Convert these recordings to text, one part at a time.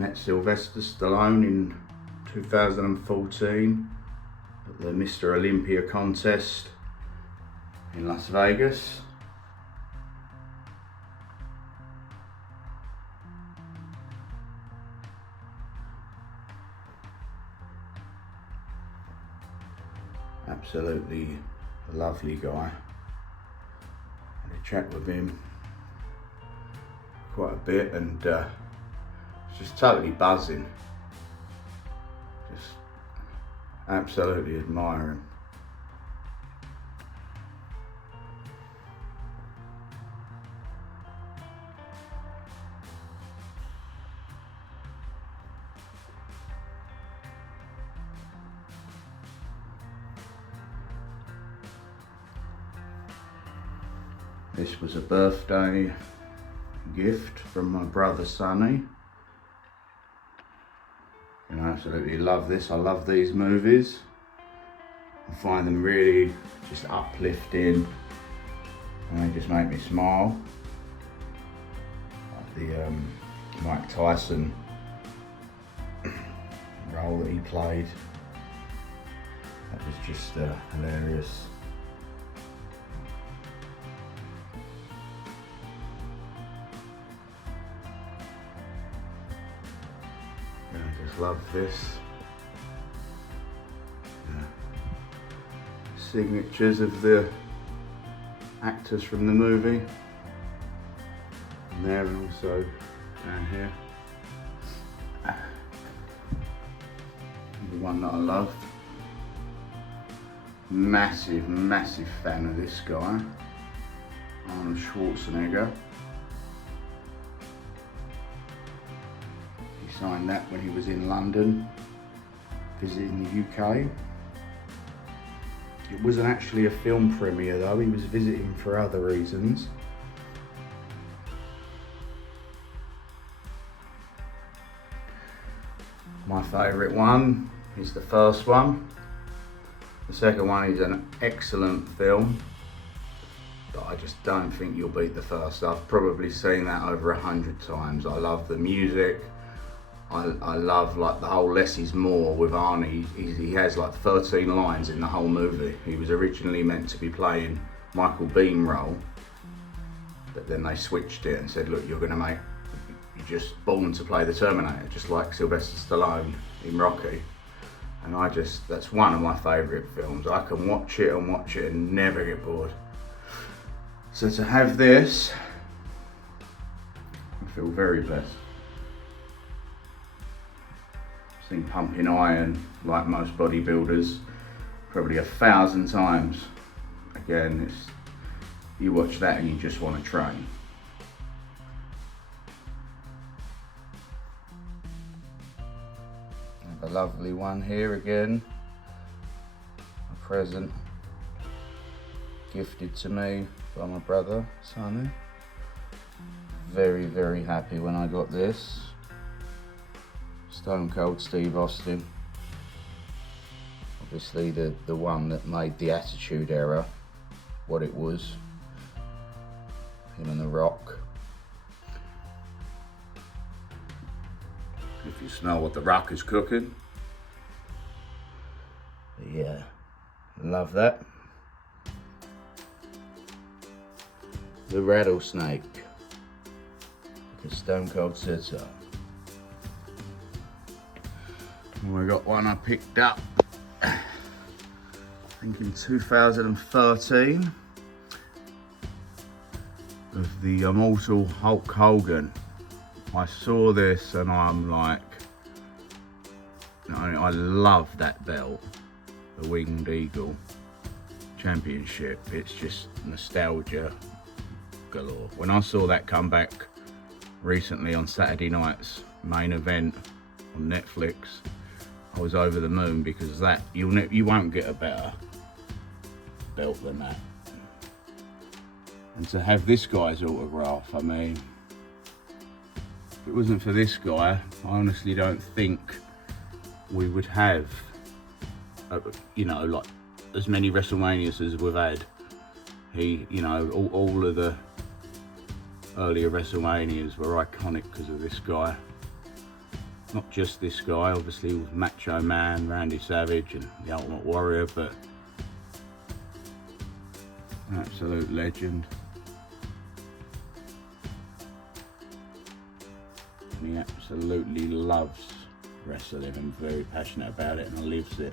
met Sylvester Stallone in 2014 at the Mr. Olympia contest in Las Vegas. Absolutely lovely guy. Had a chat with him quite a bit, and just totally buzzing. Just absolutely admire him. This was a birthday gift from my brother Sonny. And I absolutely love this. I love these movies. I find them really just uplifting and they just make me smile. Like the Mike Tyson role that he played. That was just hilarious. I just love this. Signatures of the actors from the movie. And there, and also down here. The one that I love. Massive, massive fan of this guy. Arnold Schwarzenegger. He signed that when he was in London, visiting the UK. It wasn't actually a film premiere though, he was visiting for other reasons. My favourite one is the first one. The second one is an excellent film, but I just don't think you'll beat the first. I've probably seen that over 100 times. I love the music. I love like the whole less is more with Arnie. He has like 13 lines in the whole movie. He was originally meant to be playing Michael Biehn role, but then they switched it and said, look, you're just born to play the Terminator, just like Sylvester Stallone in Rocky. And that's one of my favourite films. I can watch it and never get bored. So to have this, I feel very blessed. Seen Pumping Iron, like most bodybuilders, probably 1,000 times. Again, you watch that and you just want to train. A lovely one here again, a present gifted to me by my brother Sonny. Very, very happy when I got this. Stone Cold Steve Austin. Obviously the one that made the Attitude Era what it was. Him and The Rock. If you smell what The Rock is cooking. Yeah, love that. The rattlesnake, because Stone Cold said so. And we got one I picked up, I think in 2013, of the immortal Hulk Hogan. I saw this and I'm like, I love that belt, the Winged Eagle Championship. It's just nostalgia galore. When I saw that come back recently on Saturday night's main event on Netflix, I was over the moon, because that you won't get a better belt than that. And to have this guy's autograph, I mean, if it wasn't for this guy, I honestly don't think we would have, like as many WrestleManias as we've had. All of the earlier WrestleManias were iconic because of this guy. Not just this guy, obviously with Macho Man, Randy Savage and the Ultimate Warrior, but an absolute legend. And he absolutely loves wrestling and very passionate about it and lives it.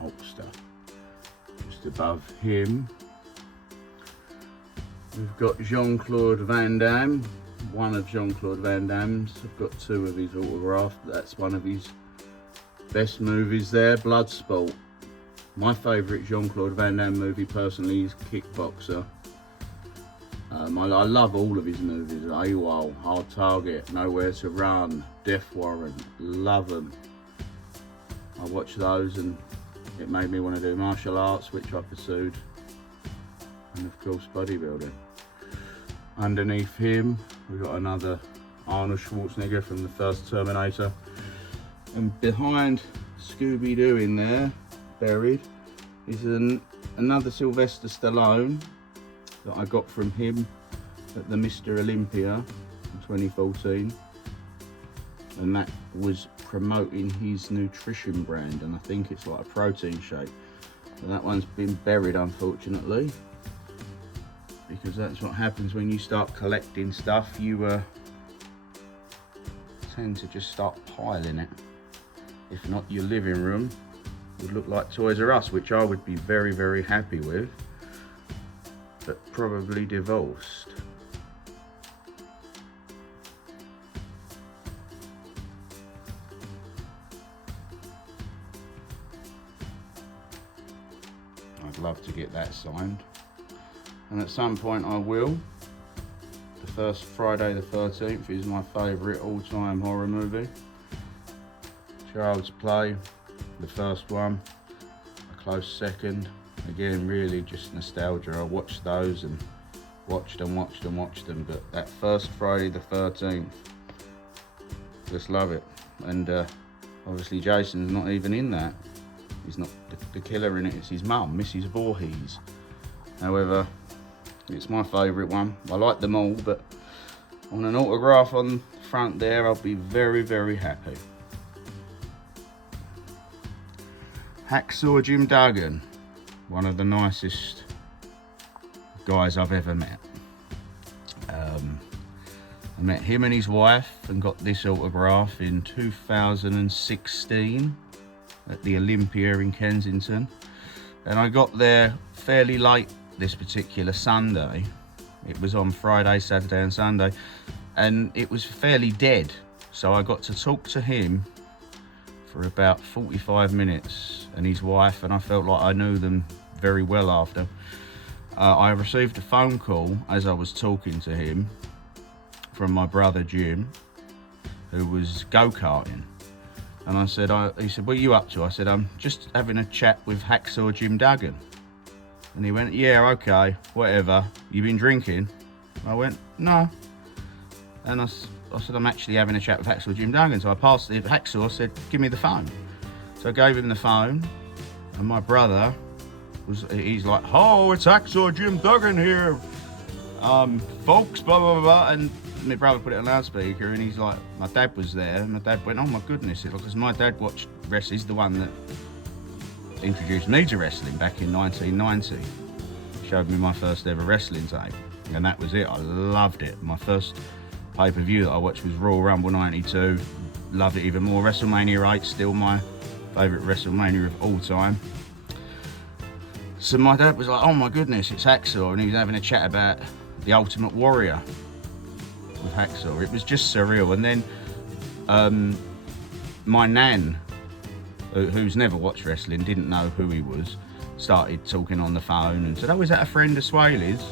Hulkster. Just above him, we've got Jean-Claude Van Damme, one of Jean-Claude Van Damme's. I've got two of his autographed. That's one of his best movies there, Bloodsport. My favourite Jean-Claude Van Damme movie personally is Kickboxer. I love all of his movies, AWOL, Hard Target, Nowhere to Run, Death Warrant, love them. I watched those and it made me want to do martial arts, which I pursued, and of course bodybuilding. Underneath him, we've got another Arnold Schwarzenegger from the first Terminator. And behind Scooby-Doo in there, buried, is another Sylvester Stallone that I got from him at the Mr. Olympia in 2014. And that was promoting his nutrition brand, and I think it's like a protein shake. And that one's been buried, unfortunately, because that's what happens when you start collecting stuff. You tend to just start piling it. If not, your living room would look like Toys R Us, which I would be very, very happy with, but probably divorced. I'd love to get that signed, and at some point I will. The first Friday the 13th is my favourite all-time horror movie. Child's Play, the first one, a close second. Again, really just nostalgia. I watched those and watched them, but that first Friday the 13th, just love it. And obviously Jason's not even in that. He's not the killer in it, it's his mum, Mrs. Voorhees. However, it's my favourite one. I like them all, but on an autograph on the front there, I'll be very, very happy. Hacksaw Jim Duggan, one of the nicest guys I've ever met. I met him and his wife and got this autograph in 2016 at the Olympia in Kensington. And I got there fairly late this particular Sunday. It was on Friday, Saturday and Sunday, and it was fairly dead. So I got to talk to him for about 45 minutes and his wife, and I felt like I knew them very well after. I received a phone call as I was talking to him from my brother Jim, who was go-karting. And I said, he said, what are you up to? I said, I'm just having a chat with Hacksaw Jim Duggan. And he went, yeah, okay, whatever. You been drinking? I went, no. And I said, I'm actually having a chat with Hacksaw Jim Duggan. So I passed it. Hacksaw said, give me the phone. So I gave him the phone, and my brother he's like, oh, it's Hacksaw Jim Duggan here. Folks, blah, blah, blah. And my brother put it on loudspeaker, and he's like, my dad was there. And my dad went, oh my goodness. Because my dad watched wrestling. He's the one that introduced me to wrestling back in 1990. Showed me my first ever wrestling tape. And that was it. I loved it. My first pay-per-view that I watched was Royal Rumble 92. Loved it even more. WrestleMania 8, still my favourite WrestleMania of all time. So my dad was like, oh my goodness, it's Hacksaw. And he was having a chat about the Ultimate Warrior with Hacksaw. It was just surreal. And then my nan, who's never watched wrestling, didn't know who he was, started talking on the phone and said, oh, is that a friend of Swaley's?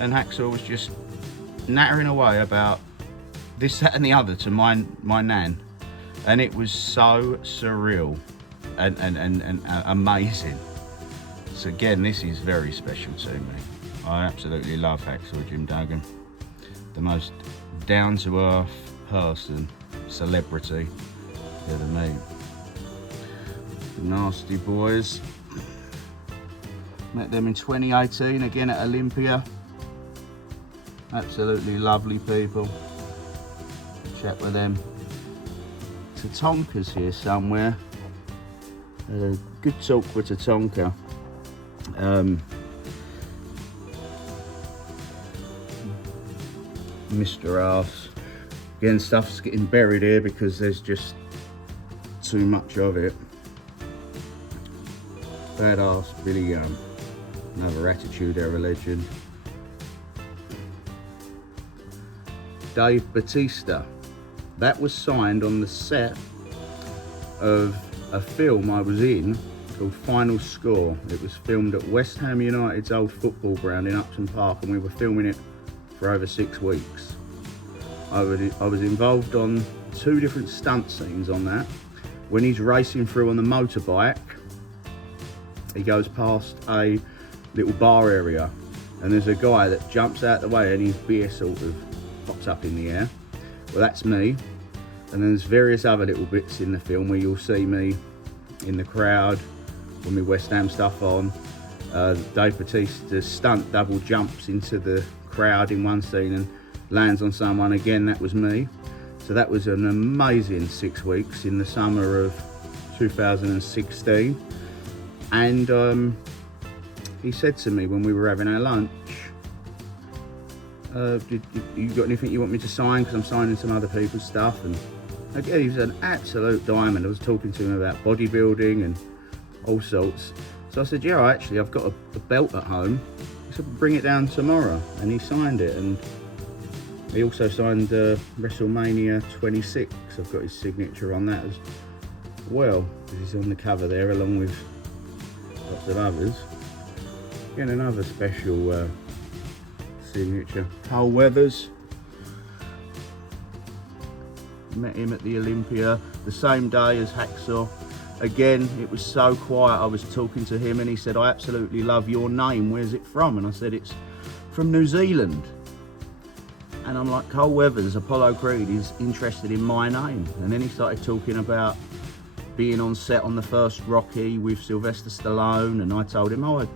And Hacksaw was just nattering away about this, that and the other to my nan. And it was so surreal and amazing. So again, this is very special to me. I absolutely love Hacksaw Jim Duggan. The most down-to-earth person, celebrity you ever meet. The Nasty Boys. Met them in 2018, again at Olympia. Absolutely lovely people. Chat with them. Tatonka's here somewhere. Had a good talk with Tatonka. Mr. Arse. Again, stuff's getting buried here because there's just too much of it. Badass Billy Young. Another Attitude Era legend. Dave Bautista. That was signed on the set of a film I was in called Final Score. It was filmed at West Ham United's old football ground in Upton Park, and we were filming it for over 6 weeks. I was involved on 2 different stunt scenes on that. When he's racing through on the motorbike, he goes past a little bar area, and there's a guy that jumps out the way and his beer sort of pops up in the air. Well, that's me. And then there's various other little bits in the film where you'll see me in the crowd with my West Ham stuff on. Dave Bautista's stunt double jumps into the crowd in one scene and lands on someone. Again, that was me. So that was an amazing 6 weeks in the summer of 2016. And he said to me when we were having our lunch, you got anything you want me to sign? Because I'm signing some other people's stuff. And again, he was an absolute diamond. I was talking to him about bodybuilding and all sorts. So I said, yeah, actually, I've got a belt at home. He said, bring it down tomorrow. And he signed it. And he also signed WrestleMania 26. I've got his signature on that as well. He's on the cover there along with lots of others. Again, another special signature. Carl Weathers. Met him at the Olympia the same day as Hacksaw. Again, it was so quiet. I was talking to him and he said, I absolutely love your name. Where's it from? And I said, it's from New Zealand. And I'm like, Carl Weathers, Apollo Creed, is interested in my name. And then he started talking about being on set on the first Rocky with Sylvester Stallone. And I told him, oh, I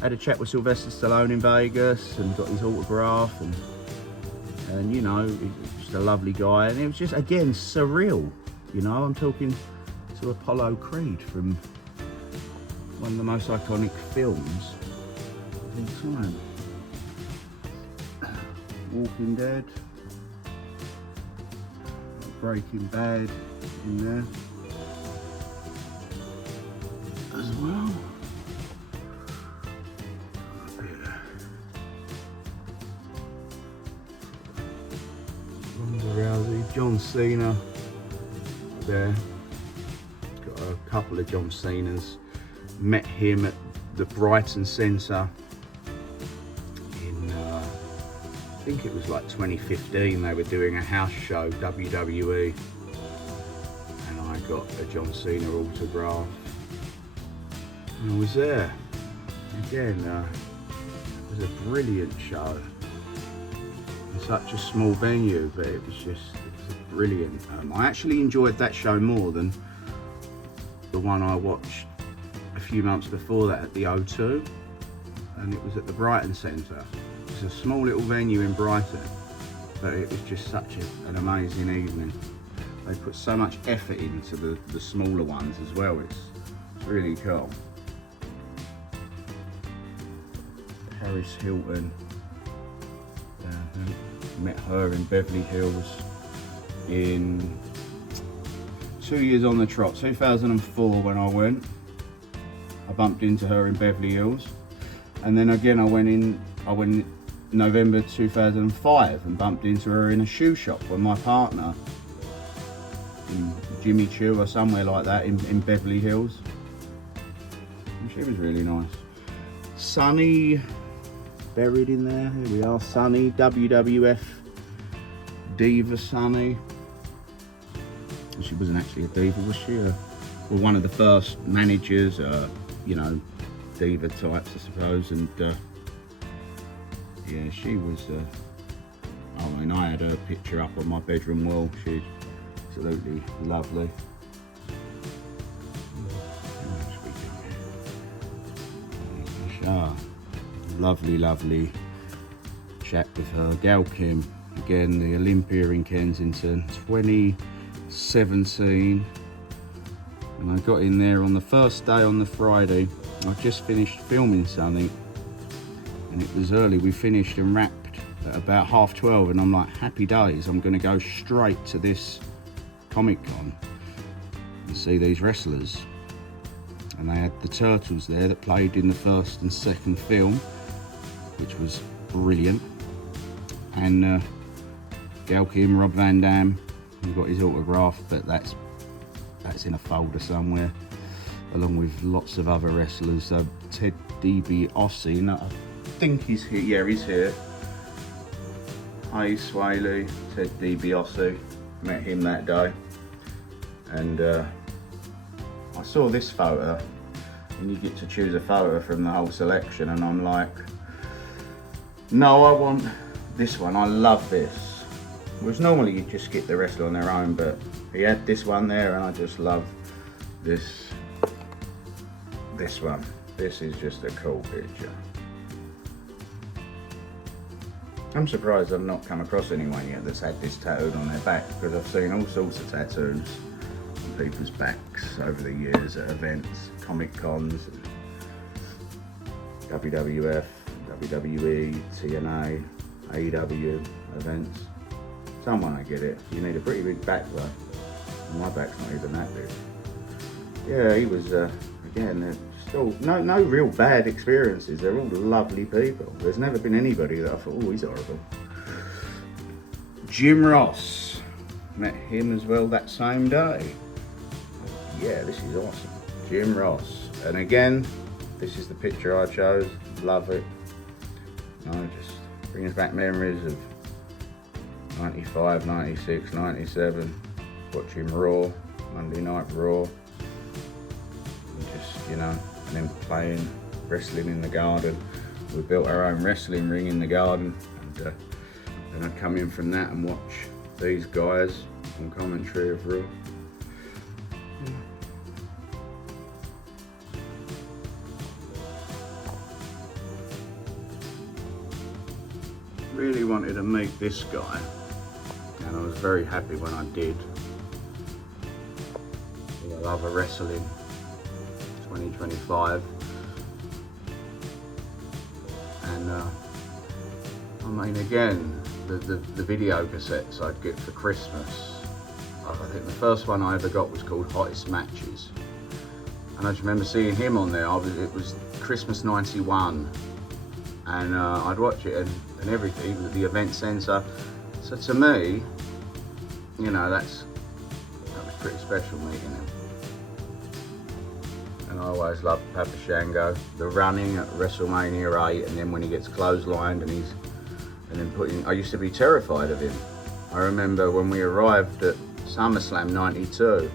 had a chat with Sylvester Stallone in Vegas and got his autograph. And you know, he's just a lovely guy. And it was just, again, surreal. You know, I'm talking to Apollo Creed from one of the most iconic films of all time. Walking Dead, Breaking Bad in there as well. Ronda Rousey, John Cena there. Got a couple of John Cenas. Met him at the Brighton Centre in I think it was like 2015. They were doing a house show, WWE, and I got a John Cena autograph and I was there. Again, it was a brilliant show. Such a small venue, but it was brilliant. I actually enjoyed that show more than the one I watched a few months before that at the O2, and it was at the Brighton Centre. It's a small little venue in Brighton, but it was just such an amazing evening. They put so much effort into the smaller ones as well. It's really cool. Paris Hilton. Met her in Beverly Hills in 2 years on the trot, 2004 when I went. I bumped into her in Beverly Hills, and then again I went in November 2005 and bumped into her in a shoe shop with my partner in Jimmy Choo or somewhere like that in Beverly Hills, and she was really nice. Sunny, buried in there, here we are, Sunny, WWF diva Sunny. She wasn't actually a diva, was she? Well, one of the first managers, you know, diva types, I suppose, and yeah, she was, I mean, I had her picture up on my bedroom wall. She's absolutely lovely. Lovely chat with her. Gail Kim, again, the Olympia in Kensington, 2017. And I got in there on the first day on the Friday. I just finished filming something, and it was early. We finished and wrapped at about 12:30, and I'm like, happy days, I'm gonna go straight to this Comic Con and see these wrestlers. And they had the Turtles there that played in the first and second film, which was brilliant. And Gail Kim, Rob Van Dam, he got his autograph, but that's in a folder somewhere, along with lots of other wrestlers. So Ted DiBiase, no, I think he's here. Yeah, he's here. Hi, Swaley, Ted DiBiase. Met him that day, and I saw this photo, and you get to choose a photo from the whole selection, and I'm like, no, I want this one. I love this. Whereas normally you just get the wrestler on their own, but he had this one there, and I just love this one. This is just a cool picture. I'm surprised I've not come across anyone yet that's had this tattooed on their back, because I've seen all sorts of tattoos on people's backs over the years at events, Comic Cons, WWF, WWE, TNA, AEW events. Someone, I get it. You need a pretty big back though. My back's not even that big. Yeah, he was, again, still no real bad experiences. They're all lovely people. There's never been anybody that I thought, oh, he's horrible. Jim Ross, met him as well that same day. Yeah, this is awesome. Jim Ross. And again, this is the picture I chose. Love it. Just brings back memories of 95, 96, 97. Watching Raw, Monday Night Raw. And just, and then playing, wrestling in the garden. We built our own wrestling ring in the garden. And then I'd come in from that and watch these guys on commentary of Raw. Really wanted to meet this guy, and I was very happy when I did. I love a wrestling 2025, and I mean, again, the video cassettes I'd get for Christmas. I think the first one I ever got was called Hottest Matches, and I just remember seeing him on there. It was Christmas '91, and I'd watch it and everything with the event centre. So to me, that was pretty special meeting him. And I always loved Papa Shango. The running at WrestleMania 8, and then when he gets clotheslined and then I used to be terrified of him. I remember when we arrived at SummerSlam 92,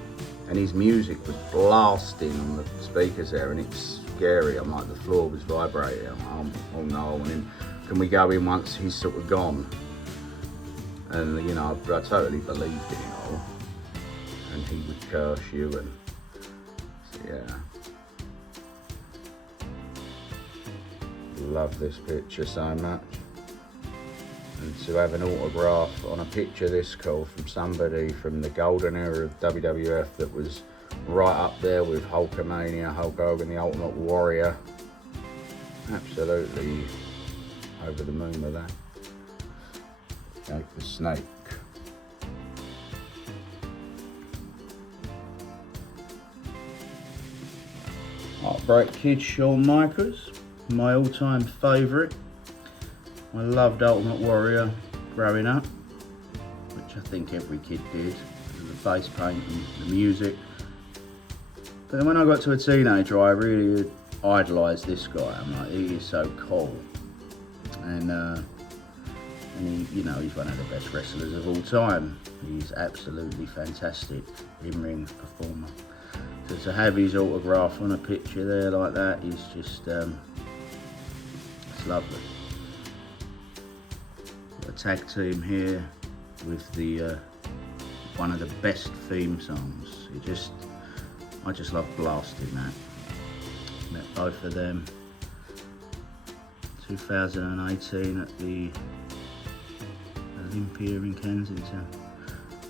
and his music was blasting on the speakers there, and it was scary. I'm like, the floor was vibrating. I'm like, oh no, and can we go in once he's sort of gone? And I totally believed in it all. And he would curse you, and so, yeah. Love this picture so much. And to have an autograph on a picture this cool from somebody from the golden era of WWF that was right up there with Hulkamania, Hulk Hogan, the Ultimate Warrior. Absolutely over the moon with that. Jake the Snake. Heartbreak Kid Shawn Michaels, my all-time favourite. I loved Ultimate Warrior growing up, which I think every kid did, because of the face paint and the music. But then when I got to a teenager, I really idolised this guy. I'm like, he is so cool. And he, he's one of the best wrestlers of all time. He's absolutely fantastic in-ring performer. So to have his autograph on a picture there like that is just, it's lovely. Got a tag team here with the one of the best theme songs. I just love blasting that. Met both of them 2018 at the Olympia in Kensington.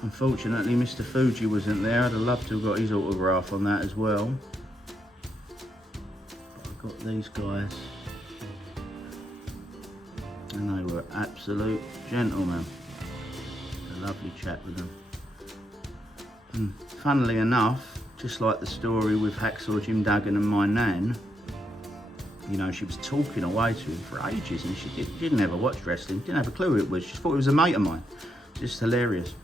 Unfortunately, Mr. Fuji wasn't there. I'd have loved to have got his autograph on that as well. But I got these guys, and they were absolute gentlemen. A lovely chat with them. And funnily enough, just like the story with Hacksaw Jim Duggan and my nan, you know, she was talking away to him for ages, and she didn't ever watch wrestling, didn't have a clue who it was. She thought it was a mate of mine. Just hilarious.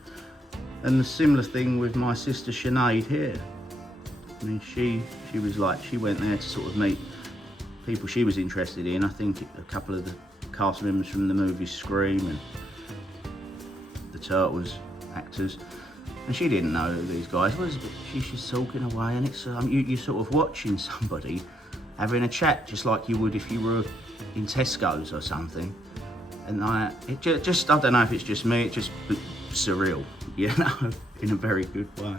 And the similar thing with my sister Sinead here. I mean, she was like, she went there to sort of meet people she was interested in. I think a couple of the cast members from the movie Scream and the Turtles actors. And she didn't know who these guys was, but she's just talking away, and it's you're sort of watching somebody having a chat, just like you would if you were in Tesco's or something. And it just, I don't know if it's just me, it's just surreal, you know, in a very good way.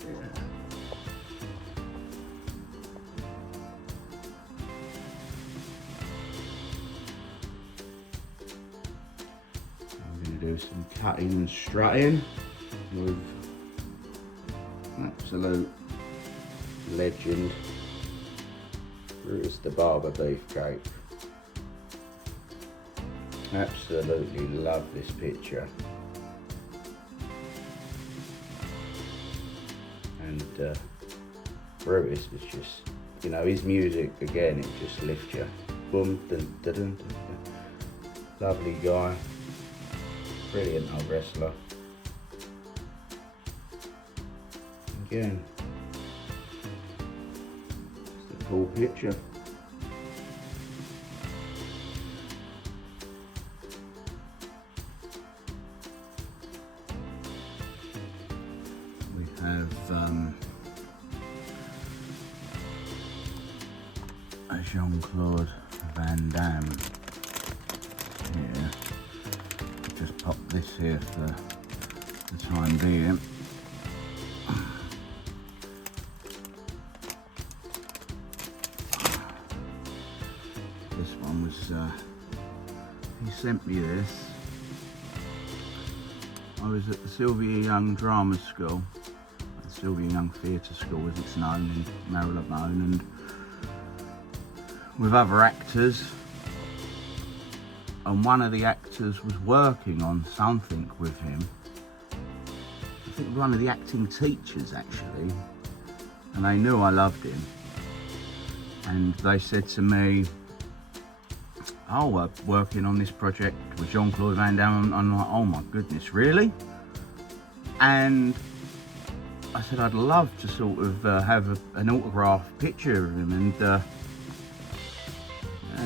Yeah. I'm going to do some cutting and strutting with absolute legend Brutus the Barber Beefcake. Absolutely love this picture. And Brutus was just, you know, his music again, it just lifts you. Boom, dun, dun, dun, dun, dun. Lovely guy, brilliant old wrestler. Again, it's a cool picture. Have a Jean-Claude Van Damme here. Just pop this here for the time being. This one was, he sent me this. I was at the Sylvia Young Drama School, Sylvia Young Theatre School as it's known in Marylebone, and with other actors, and one of the actors was working on something with him. I think one of the acting teachers actually, and they knew I loved him, and they said to me, "Oh, we're working on this project with Jean-Claude Van Damme." I'm like, "Oh my goodness, really?" And I said I'd love to sort of have an autograph picture of him, and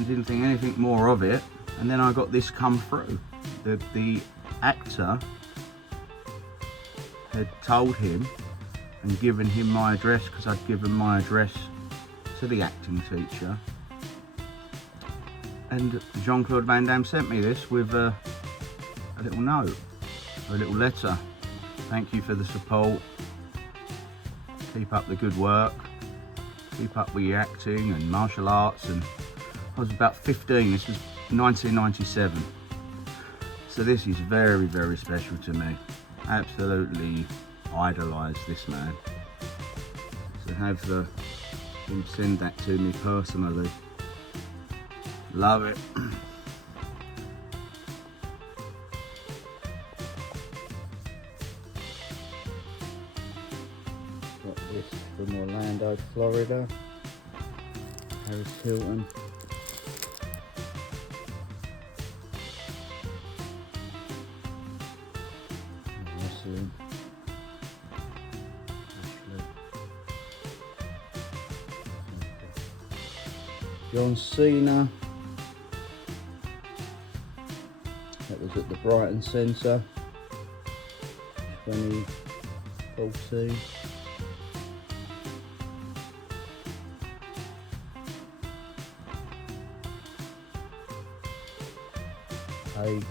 didn't think anything more of it. And then I got this come through. The actor had told him and given him my address, because I'd given my address to the acting teacher. And Jean-Claude Van Damme sent me this with a little note, a little letter. "Thank you for the support. Keep up the good work. Keep up with your acting and martial arts." And I was about 15, this was 1997. So this is very, very special to me. Absolutely idolise this man. So have him send that to me personally. Love it. Got this from Orlando, Florida. Paris Hilton. Wrestling. John Cena. That was at the Brighton Centre, 2014. Paige.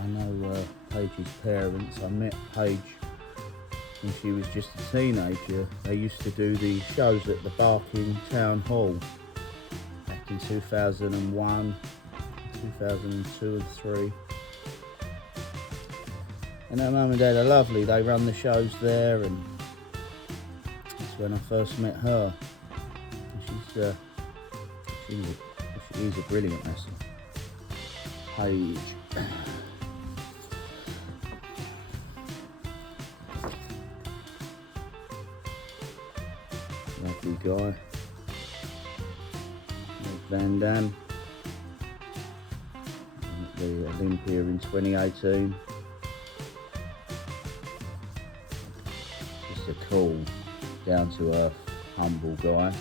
I know Paige's parents. I met Paige when she was just a teenager. They used to do the shows at the Barking Town Hall back in 2001, 2002 and 3. And her mum and dad are lovely. They run the shows there, and that's when I first met her. And she is a brilliant wrestler. Paige. Lovely guy. Van Dam. At the Olympia in 2018. Just a cool, down to earth, humble guy.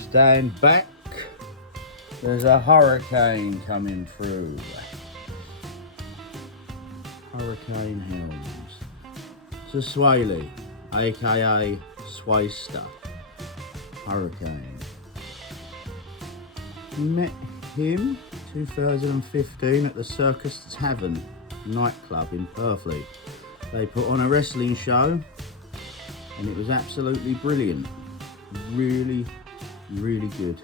Stand back. There's a hurricane coming through. Hurricane Helms. So Swaley, aka Swayster. Hurricane. Met him 2015 at the Circus Tavern nightclub in Purfleet. They put on a wrestling show and it was absolutely brilliant. Really, really good.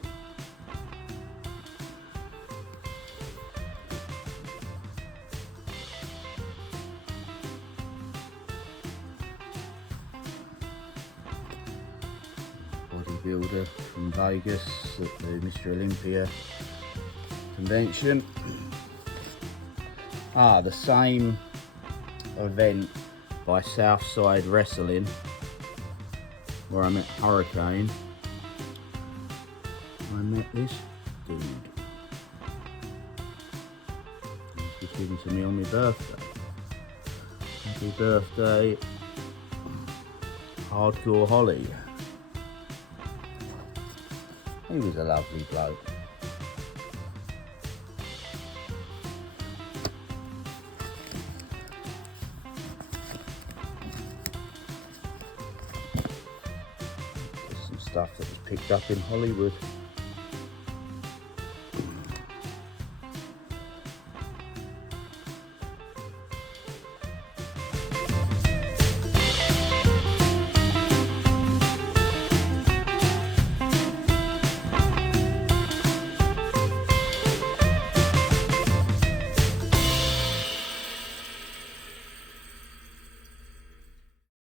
Bodybuilder from Vegas at the Mr. Olympia convention. The same event by Southside Wrestling where I met Hurricane. I met this dude. This was given to me on my birthday. Happy birthday, Hardcore Holly. He was a lovely bloke. There's some stuff that was picked up in Hollywood.